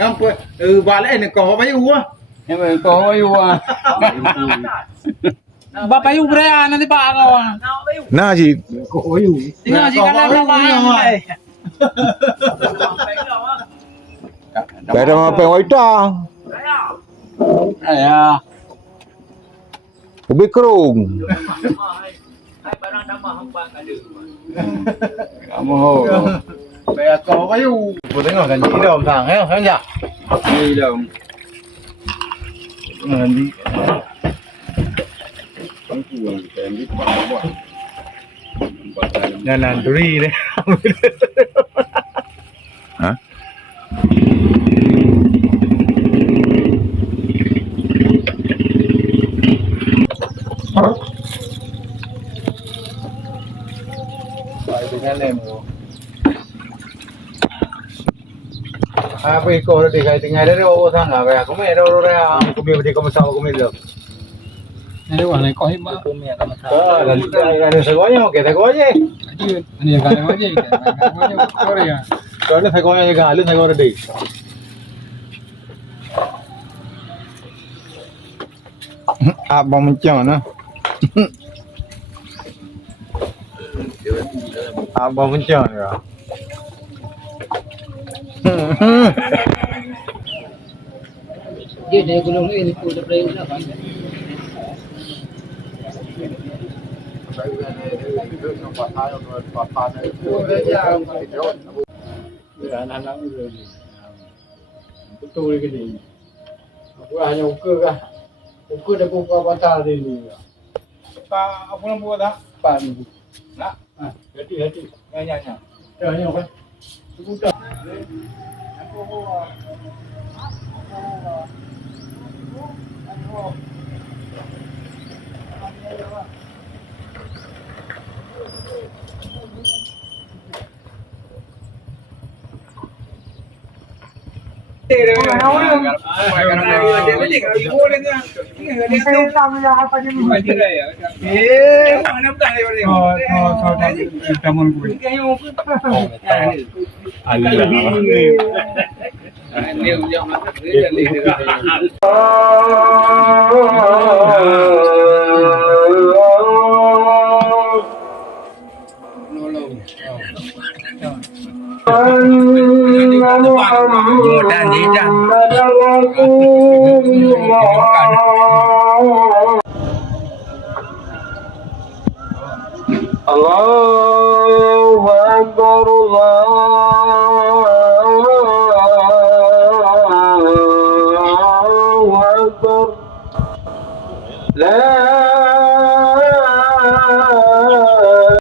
Apa? Balik ni kau apa you ah? Kau ayu ah. Bapak ayu beraya nanti pak kau ah. Nah ji. Kau you. Tinggal sih kan ada apa? Pada apa yang waita? Ayah. Lebih kerung. Kamu. Bayar kau apa you? Kau tengok kan di dalam sang ya, kan ya? Di dalam. Nanti. Jalan duri deh. Hah? Dengan lemu. Apa ikut dia kaya tinggal dari bawah sana kaya aku main orang aku biar dia kamu sama aku main tu. Ini warna kau hitam aku ni akan masak. Ah, ada segonya okey segonya. Ini kan aja kan. Korea. Kau ada segonya juga alun segonya deh. Abang mencang nah. Abang mencang ya. Dia dah gulung ini pun dah beri dah kan. Anak-anak itu ni. Betul ke ni? Aku hanya ukur kah? Ukur dah buka batal dia ni. Apa nak buat dah? Pan. Nak. Hati-hati. Nyanyi. Dah ni apa? Budak. Allahu Akbar, Allahu Akbar, la